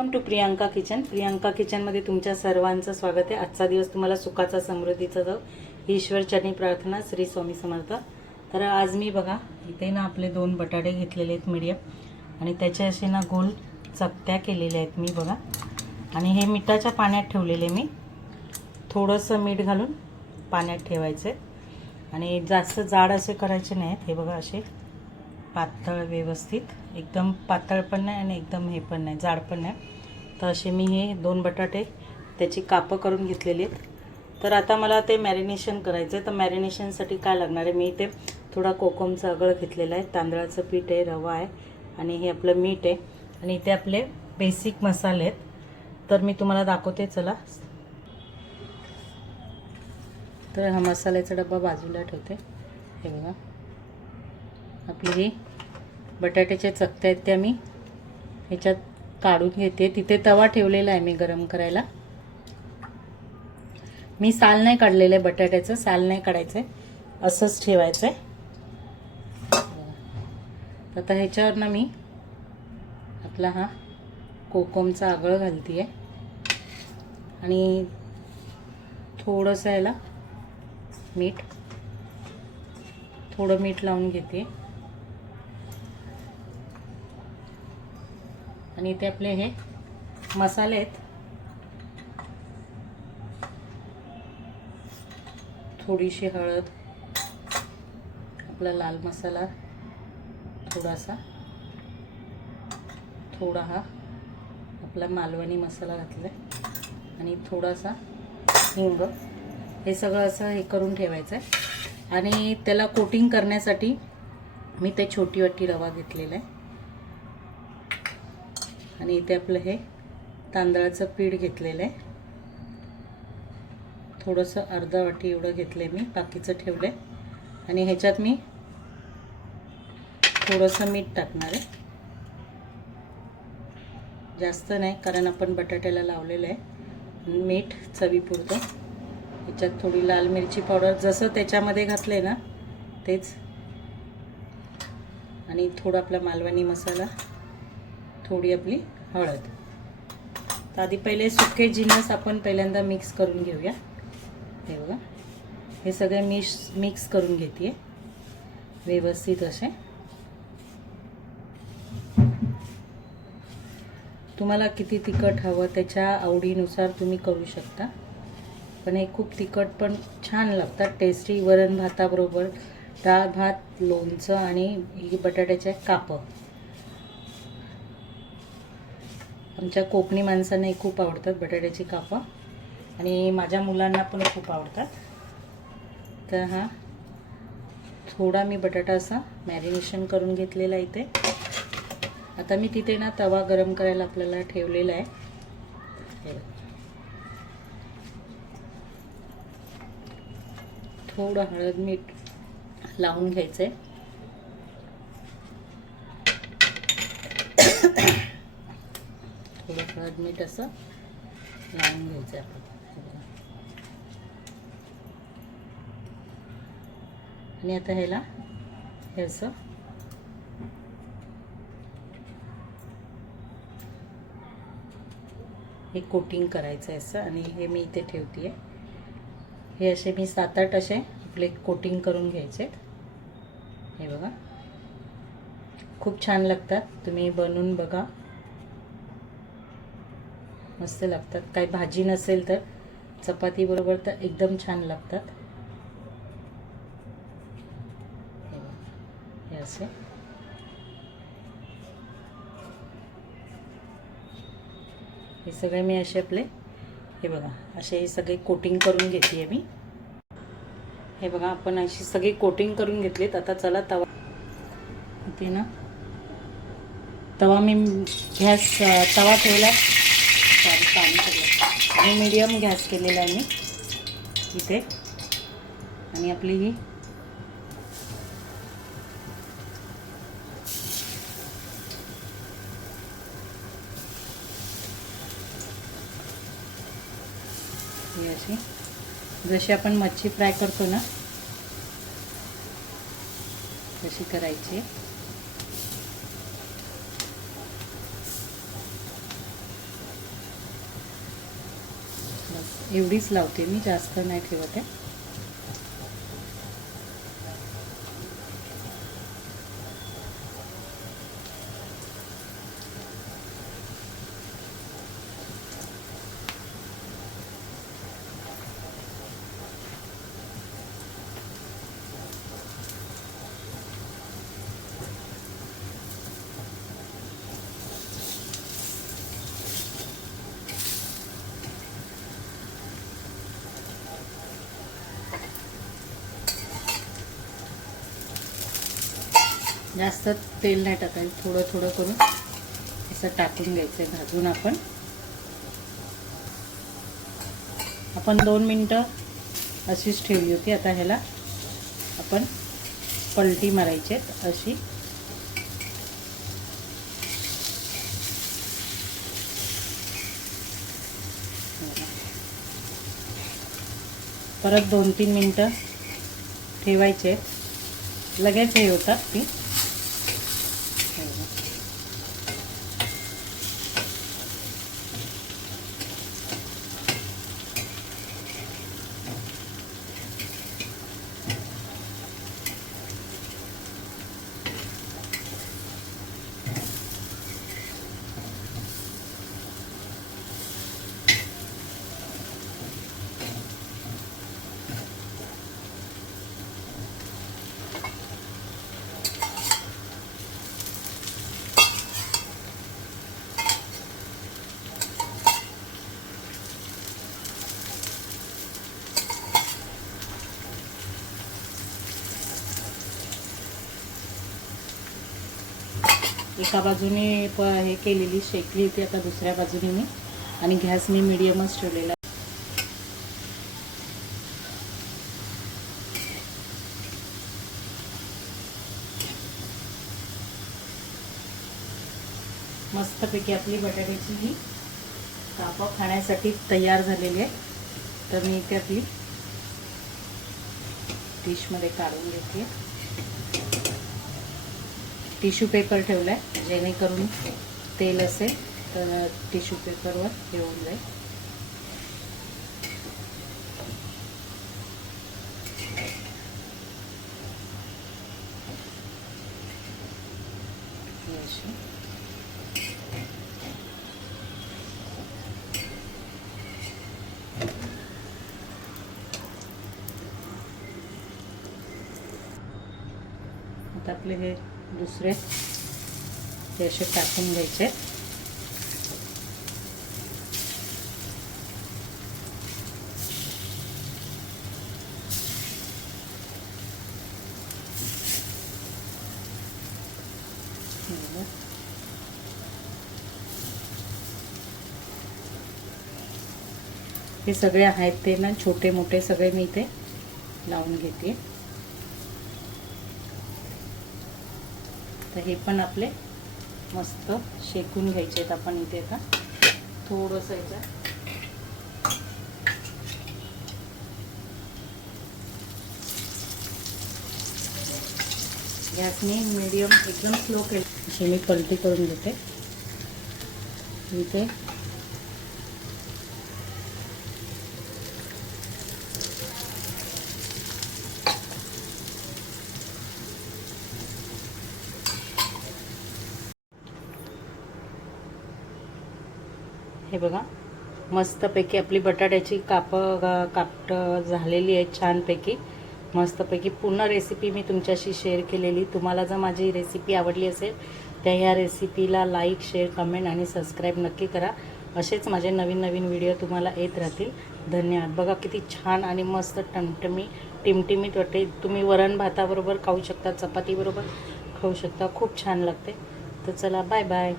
Welcome to Priyanka kitchen. Priyanka किचनमध्ये तुमच्या सर्वांचं स्वागत आहे. आजचा दिवस तुम्हाला सुखाचा समृद्धीचा जाओ, ईश्वर चरणी प्रार्थना. श्री स्वामी समर्थ. तर आज मी बघा इथे ना आपले 2 बटाटे घेतलेले आहेत मीडियम, आणि त्याचे असे ना गोल चकत्या केलेल्या आहेत मी बघा. आणि हे मिठाच्या पाण्यात ठेवलेले मी, थोडंसं मीठ घालून पाण्यात ठेवायचे. आणि जास्त जाड असे करायचे नाहीत. हे बघा असे पातळ, व्यवस्थित, एकदम पातळ पण नाही आणि एकदम हे पण नाही, जाड पण नाही. तर असे मी हे 2 बटाटे त्याची कापं करून घेतलेली आहेत. तर आता मला ते मॅरिनेशन करायचं आहे. तर मॅरिनेशनसाठी काय लागणार आहे, मी इथे थोडा कोकमचा अगळ घेतलेला आहे, तांदळाचं पीठ आहे, रवा आहे, आणि हे आपलं मीठ आहे, आणि इथे आपले बेसिक मसाले आहेत. तर मी तुम्हाला दाखवते, चला. तर हा मसाल्याचा डब्बा बाजूला ठेवते. हे बघा आपली ही बटाट्याच्या चकत्या आहेत त्या मी ह्याच्यात काढून घेते. तिथे तवा ठेवलेला आहे मी गरम करायला. मी साल नाही काढलेलं आहे बटाट्याचं, साल नाही काढायचं आहे, असंच ठेवायचं आहे. आता ह्याच्यावर ना मी आपला हा कोकमचा आगळ घालते आहे, आणि थोडंसं याला मीठ, थोडं मीठ लावून घेते. आणि इथे आपले हे मसाले आहेत, थोडीशी हळद, आपला लाल मसाला थोडासा, थोडा हा आपला मालवणी मसाला घातला आहे, आणि थोडासा हिंग. हे सगळं असं हे करून ठेवायचं आहे. आणि त्याला कोटिंग करण्यासाठी मी ते छोटी वाटी रवा घेतलेला आहे, आणि इथे आपलं हे तांदळाचं पीठ घेतलेलं आहे, थोडंसं अर्धा वाटी एवढं घेतलं आहे मी, बाकीचं ठेवलं आहे. आणि ह्याच्यात मी थोडंसं मीठ टाकणार आहे, जास्त नाही, कारण आपण बटाट्याला लावलेलं आहे. मीठ चवीपुरतं. ह्याच्यात थोडी लाल मिरची पावडर, जसं त्याच्यामध्ये घातलं आहे ना तेच, आणि थोडा आपला मालवणी मसाला, थोडी आपली हळद. तर आधी पहिले सुके जिन्नस आपण पहिल्यांदा मिक्स करून घेऊया. हे बघा हे सगळे मिक्स करून घेते व्यवस्थित असे. तुम्हाला किती तिखट हवं त्याच्या आवडीनुसार तुम्ही करू शकता, पण हे खूप तिखट पण छान लागतात, टेस्टी. वरण भाताबरोबर, डाळ भात, लोणचं, आणि ही बटाट्याचे कापं. आमच्या कोकणी माणसांना खूप आवडतात बटाट्याची कापं, आणि माझ्या मुलांना पण खूप आवडतात. तर हा थोडा मी बटाटा असा मॅरिनेशन करून घेतलेला इथे. आता मी तिथे ना तवा गरम करायला आपल्याला ठेवलेला आहे. थोडं हळद मीठ लावून घ्यायचं आहे. थोडं हळद मीठ असं लावून घ्यायचं आहे आपण. आणि आता ह्याला हे असं हे कोटिंग करायचं आहे असं. आणि हे मी इथे ठेवते आहे. हे असे मी 7-8 असे आपले कोटिंग करून घ्यायचे. हे बघा खूप छान लागतात, तुम्ही बनवून बघा, मस्त लागतात. काही भाजी नसेल तर चपाती बरोबर तर एकदम छान लागतात. हे असे हे सगळे मी असे आपले, हे बघा असे हे सगळे कोटिंग करून घेते मी. हे बघा आपण अशी सगळी कोटिंग करून घेतलीत. आता चला तवा इथे ना, तवा मी गॅस तवा ठेवला, पाणी ठेवलं, आणि मीडियम गॅस केलेला आहे मी इथे. आणि आपली ही अशी, जशी आपण मच्छी फ्राय करतो ना तशी करायची. एवढीच लावते मी, जास्त नाही ठेवत आहे. जास्त तेल नाही टाकायचं, थोडं थोडं करून असं टाकून घ्यायचं आहे भाजून. आपण 2 मिनटं अशीच ठेवली होती. आता ह्याला आपण पलटी मारायची अशी. परत 2-3 मिनटं ठेवायचे. लगेच हे होतात ती. एका बाजूने हे केलेली शेकली होती, आता दुसऱ्या बाजूने मी, आणि गॅस मी मीडियमच ठेवलेला. मस्तपैकी आपली बटाट्याची ही कापं खाण्यासाठी तयार झालेली आहे. तर मी इथे आपली डिशमध्ये काढून घेते. टिश्यू पेपर ठेवला आहे, जेणेकरून तेल असेल तर टिश्यू पेपरवर ठेवून जाईल. आता आपले हे दुसरे ते असे टाकून घ्यायचे. हे सगळे आहेत ते ना छोटे मोठे सगळे मी इथे लावून घेते. तर हे पण आपले मस्त शेकून घ्यायचे आहेत. आपण इथे आता थोडंसं याच्यात गॅसने मीडियम एकदम स्लो केलं. अशी मी पलटी करून घेते. इथे हे बघा, मस्तपैकी आपली बटाट्याची कापट झालेली आहे छानपैकी, मस्तपैकी. पूर्ण रेसिपी मी तुमच्याशी शेअर केलेली. तुम्हाला जर माझी रेसिपी आवडली असेल तर ह्या रेसिपीला लाईक, शेअर, कमेंट आणि सबस्क्राईब नक्की करा. असेच माझे नवीन नवीन व्हिडिओ तुम्हाला येत राहतील. धन्यवाद. बघा किती छान आणि मस्त टिमटिमीत वाटते. तुम्ही वरण भाताबरोबर खाऊ शकता, चपातीबरोबर खाऊ शकता. खूप छान लागते. तर चला, बाय बाय.